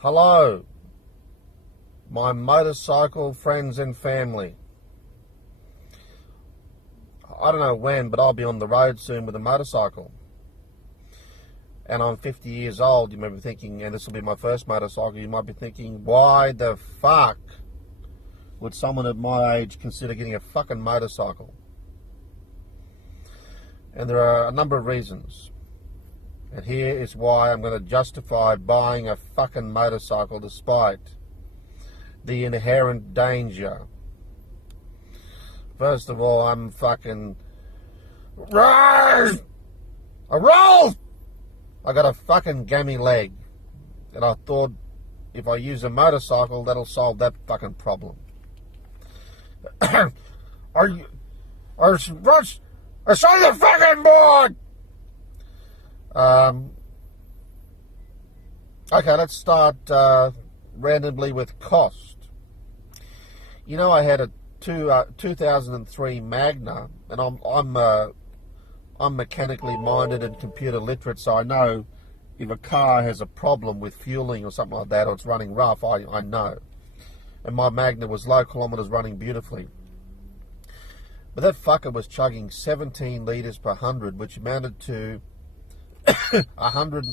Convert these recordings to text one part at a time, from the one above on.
Hello, my motorcycle friends and family. I don't know when, but I'll be on the road soon with a motorcycle. And I'm 50 years old. You might be thinking, and this will be my first motorcycle, you might be thinking, why the fuck would someone at my age consider getting a fucking motorcycle? And there are a number of reasons. And here is why I'm going to justify buying a fucking motorcycle despite the inherent danger. First of all, I'm fucking... Rise! I roll! I got a fucking gammy leg. And I thought if I use a motorcycle, that'll solve that fucking problem. Are you... I saw your fucking board! Okay, let's start randomly with cost. You know, I had a 2003 Magna, and I'm mechanically minded and computer literate, so I know if a car has a problem with fueling or something like that, or it's running rough, I know. And my Magna was low kilometres, running beautifully. But that fucker was chugging 17 litres per 100, which amounted to 100...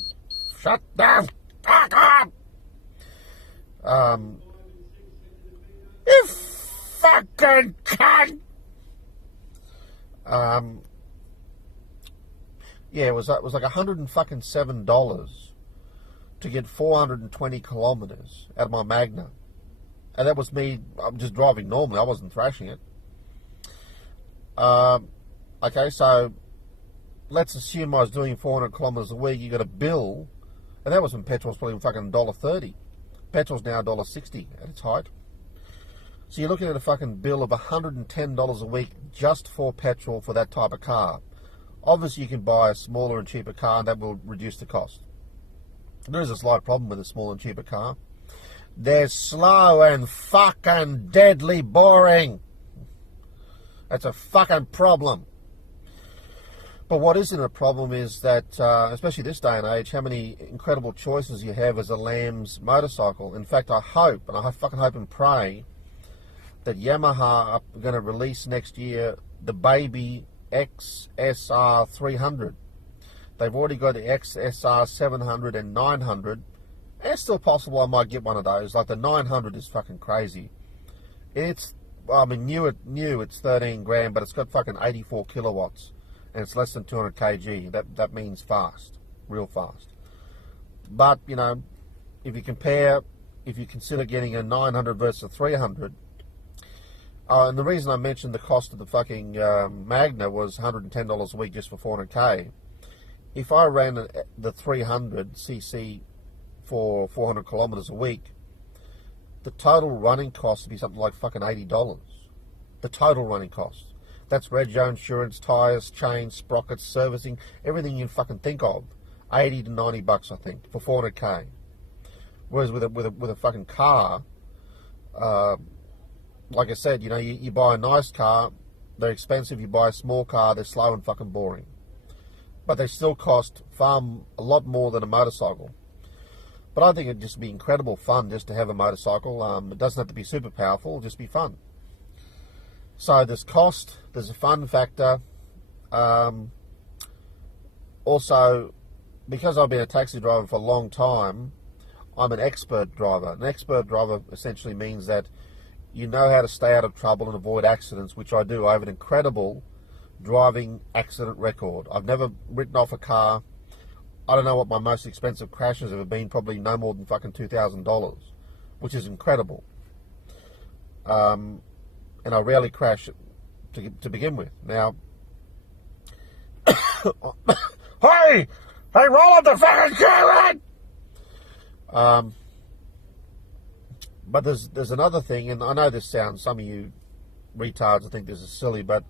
Shut down! Fuck up! You fucking cunt! Yeah, it was like $107 to get 420 kilometres out of my Magna. And that was me, I'm just driving normally, I wasn't thrashing it. Okay, so let's assume I was doing 400 kilometres a week. You got a bill, and that was when petrol's probably fucking $1.30. Petrol's now $1.60 at its height. So you're looking at a fucking bill of $110 a week just for petrol for that type of car. Obviously, you can buy a smaller and cheaper car, and that will reduce the cost. There is a slight problem with a smaller and cheaper car. They're slow and fucking deadly boring. That's a fucking problem. But what isn't a problem is that, especially this day and age, how many incredible choices you have as a Lambs motorcycle. In fact, I hope, and I fucking hope and pray, that Yamaha are going to release next year the baby XSR 300. They've already got the XSR 700 and 900. And it's still possible I might get one of those. Like the 900 is fucking crazy. New, it's 13 grand, but it's got fucking 84 kilowatts. And it's less than 200 kg. That means fast, real fast. But, you know, if you consider getting a 900 versus a 300, and the reason I mentioned the cost of the fucking Magna was $110 a week just for 400k. If I ran the 300cc for 400 kilometres a week, the total running cost would be something like fucking $80. The total running cost. That's rego, insurance, tyres, chains, sprockets, servicing, everything you can fucking think of. 80 to 90 bucks, I think, for 400k. Whereas with a fucking car, like I said, you know, you buy a nice car, they're expensive. You buy a small car, they're slow and fucking boring. But they still cost a lot more than a motorcycle. But I think it'd just be incredible fun just to have a motorcycle. It doesn't have to be super powerful, it'll just be fun. So there's cost, there's a fun factor. Also, because I've been a taxi driver for a long time, I'm an expert driver. An expert driver essentially means that you know how to stay out of trouble and avoid accidents, which I do. I have an incredible driving accident record. I've never written off a car. I don't know what my most expensive crashes have been, probably no more than fucking $2,000, which is incredible. And I rarely crash to begin with. Now, hey, roll up the fucking car, but there's another thing, and I know this sounds, some of you retards, I think this is silly, but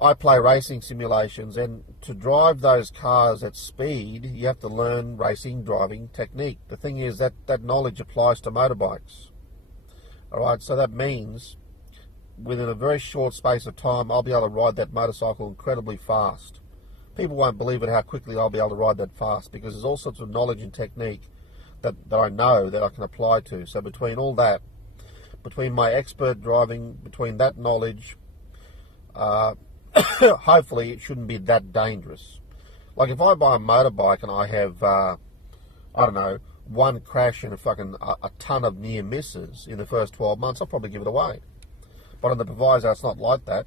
I play racing simulations, and to drive those cars at speed, you have to learn racing driving technique. The thing is that knowledge applies to motorbikes. Alright, so that means within a very short space of time, I'll be able to ride that motorcycle incredibly fast. People won't believe it how quickly I'll be able to ride that fast, because there's all sorts of knowledge and technique that I know that I can apply to. So between all that, between my expert driving, between that knowledge, hopefully it shouldn't be that dangerous. Like if I buy a motorbike and I have, I don't know, one crash and a ton of near misses in the first 12 months, I'll probably give it away. But on the proviso it's not like that,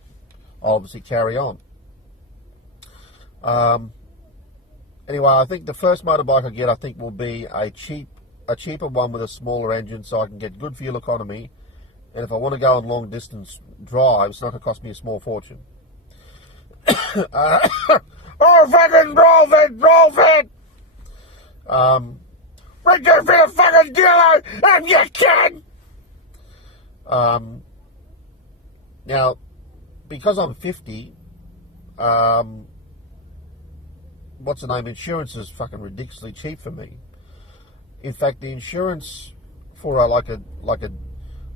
I'll obviously carry on. Anyway, I think the first motorbike I get, I think, will be a cheaper one with a smaller engine, so I can get good fuel economy. And if I want to go on long distance drives, it's not going to cost me a small fortune. Oh, fucking drove it! Reduce me to fucking dealer if you can! Now, because I'm 50, what's the name? Insurance is fucking ridiculously cheap for me. In fact, the insurance for like a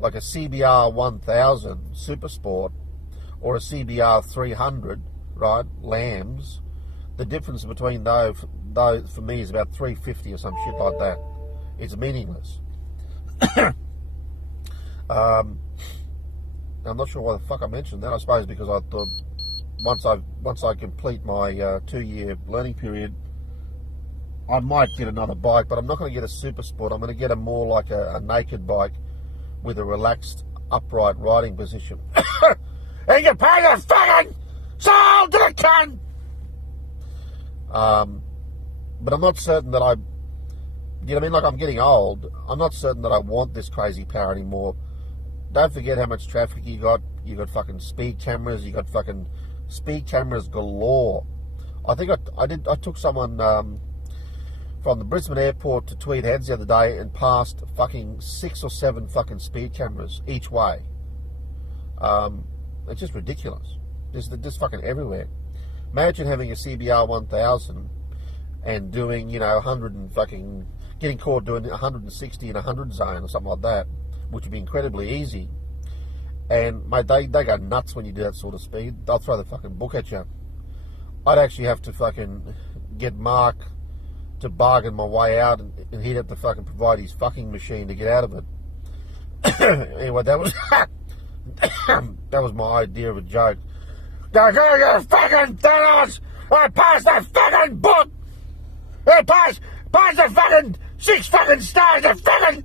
CBR 1000 Super Sport or a CBR 300, right, Lambs, the difference between those for me is about $350 or some shit like that. It's meaningless. I'm not sure why the fuck I mentioned that. I suppose because I thought once I complete my 2-year learning period, I might get another bike, but I'm not going to get a Super Sport. I'm going to get a more like a naked bike with a relaxed, upright riding position. And you pay the fucking soul to the cunt! But I'm not certain that you know what I mean? Like, I'm getting old. I'm not certain that I want this crazy power anymore. Don't forget how much traffic you got. You got fucking speed cameras. You got fucking speed cameras galore. I think I took someone from the Brisbane airport to Tweed Heads the other day and passed fucking 6 or 7 fucking speed cameras each way. It's just ridiculous. They're just fucking everywhere. Imagine having a CBR 1000 and doing, you know, 100 and fucking getting caught doing 160 in a 100 zone or something like that, which would be incredibly easy. And mate, they go nuts when you do that sort of speed. They'll throw the fucking book at you. I'd actually have to fucking get Mark to bargain my way out, and he'd have to fucking provide his fucking machine to get out of it. Anyway, that was that was my idea of a joke. Go get fucking Thanos! I passed the fucking book! I passed the fucking 6 fucking stars! The fucking